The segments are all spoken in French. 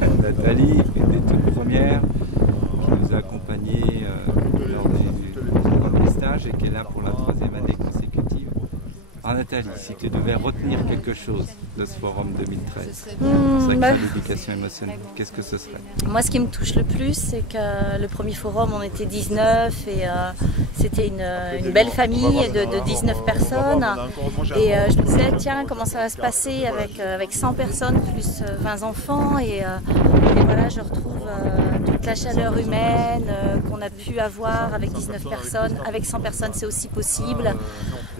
là, Nathalie, qui était toute première, qui nous a accompagnés lors des stages et qui est là pour la 3e année consécutive. Alors Nathalie, si tu devais retenir quelque chose de ce forum 2013, sur l'éducation émotionnelle, qu'est-ce que ce serait? Moi, ce qui me touche le plus, c'est que le premier forum, on était 19 et c'était une belle famille de 19 personnes. Et je me disais, tiens, comment ça va se passer avec 100 personnes plus 20 enfants. Et voilà, je retrouve toute la chaleur humaine qu'on a pu avoir avec 19 personnes. Avec 100 personnes, c'est aussi possible.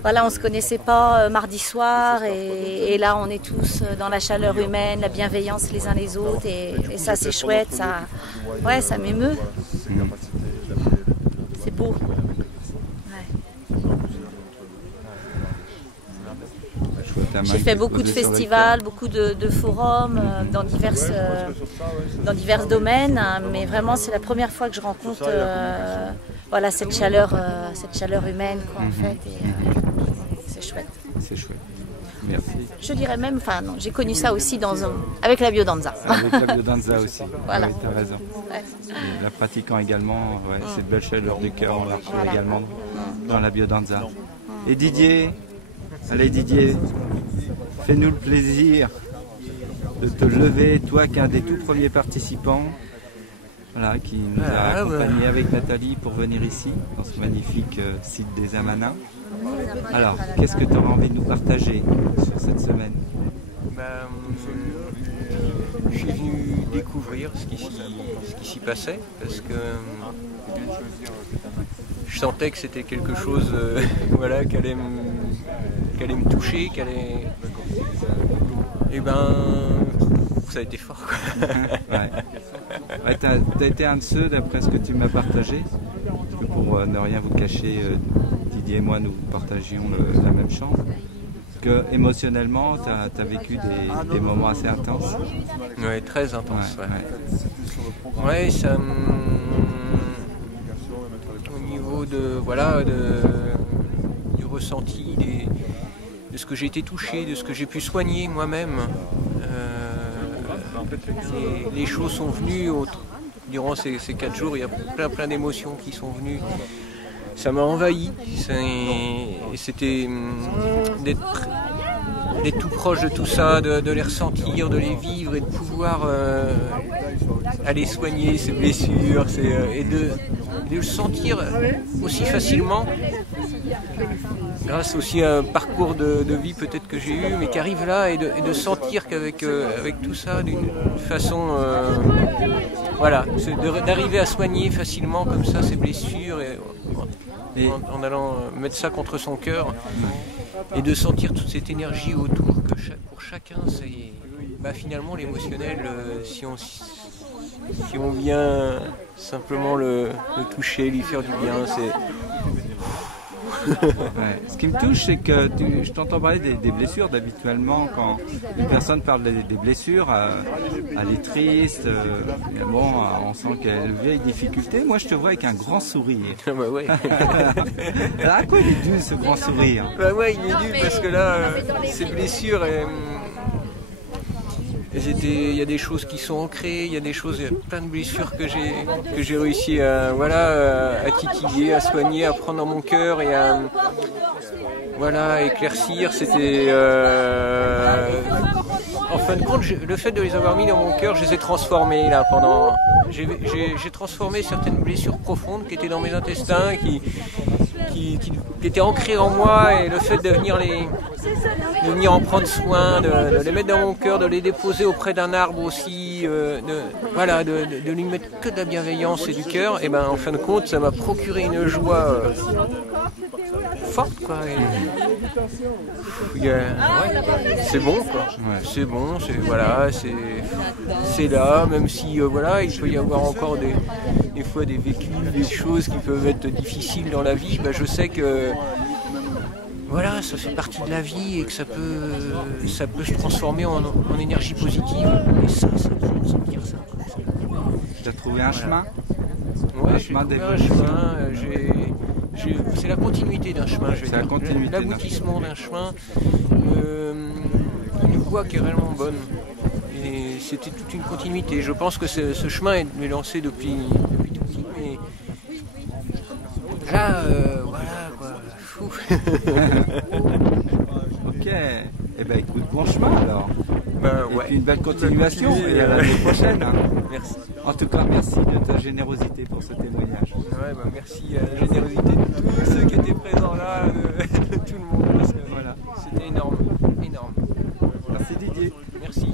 Voilà, on ne se connaissait pas mardi soir et là on est tous dans la chaleur humaine, la bienveillance les uns les autres et ça c'est chouette, ça m'émeut. C'est beau. Ouais. J'ai fait beaucoup de festivals, beaucoup de forums dans divers domaines, mais vraiment c'est la première fois que je rencontre voilà, cette chaleur humaine quoi, en fait. C'est chouette. C'est chouette. Merci. Je dirais même, enfin non, j'ai connu ça aussi avec la biodanza. Avec la biodanza aussi. Voilà. Oui, tu as raison. Ouais. La pratiquant également, ouais, cette belle chaleur du cœur, on la retrouve également dans la biodanza. Et Didier, allez Didier, fais-nous le plaisir de te lever, toi qui es un des tout premiers participants, voilà, qui nous a accompagnés avec Nathalie pour venir ici, dans ce magnifique site des Amanins. Alors, qu'est-ce que tu auras envie de nous partager sur cette semaine? Je suis venu découvrir ce qui s'y passait, parce que je sentais que c'était quelque chose voilà, qui allait me toucher, et ben ça a été fort quoi. Ouais, tu as été un de ceux, d'après ce que tu m'as partagé, parce que pour ne rien vous cacher, Didier et moi nous partagions la même chambre, que émotionnellement tu as vécu des moments assez intenses. Oui, très intenses. Ouais, ça au niveau de voilà du ressenti, de ce que j'ai été touché, de ce que j'ai pu soigner moi-même. Les choses sont venues durant ces 4 jours, il y a plein d'émotions qui sont venues. Ça m'a envahi. C'était d'être tout proche de tout ça, de les ressentir, de les vivre et de pouvoir aller soigner ces blessures et de le sentir aussi facilement. Grâce aussi à un parcours de vie peut-être que j'ai eu, mais qui arrive là et de sentir qu'avec avec tout ça, d'une façon, voilà, d'arriver à soigner facilement comme ça ces blessures et en allant mettre ça contre son cœur et de sentir toute cette énergie autour que pour chacun, c'est finalement l'émotionnel, si on vient simplement le toucher, lui faire du bien, c'est... Ouais. Ce qui me touche, c'est que je t'entends parler des blessures. Habituellement, quand une personne parle des blessures, elle est triste, bon, on sent qu'elle vit avec difficulté. Moi, je te vois avec un grand sourire. Bah ouais. À quoi il est dû ce grand sourire? Bah ouais, il est dû parce que là, ces blessures, il y a des choses qui sont ancrées, il y a plein de blessures que j'ai réussi à titiller, à soigner, à prendre dans mon cœur et à éclaircir. C'était en fin de compte, le fait de les avoir mis dans mon cœur, je les ai transformés là j'ai transformé certaines blessures profondes qui étaient dans mes intestins, qui étaient ancrées en moi, et le fait de venir en prendre soin, de les mettre dans mon cœur, de les déposer auprès d'un arbre aussi, de lui mettre que de la bienveillance et du cœur, et en fin de compte ça m'a procuré une joie forte quoi. C'est bon quoi. Ouais. C'est bon, c'est là, même si il peut y avoir encore des fois des vécus, des choses qui peuvent être difficiles dans la vie, je sais que ça fait partie de la vie et que ça peut se transformer en énergie positive. Et ça me dire ça. Tu as trouvé un chemin? Ouais, j'ai trouvé un chemin. C'est la continuité d'un chemin, l'aboutissement d'un chemin, une voie qui est réellement bonne. Et c'était toute une continuité. Je pense que ce chemin est lancé depuis tout petit, mais là, voilà quoi. Fou. Ok, eh ben écoute, bon chemin alors. Ouais. Et puis une belle continuation et à l'année prochaine. Merci. En tout cas, merci de ta générosité pour ce témoignage. Ouais, merci à la générosité de tous ceux qui étaient présents là, de tout le monde, parce que voilà, c'était énorme, énorme. Merci Didier. Merci.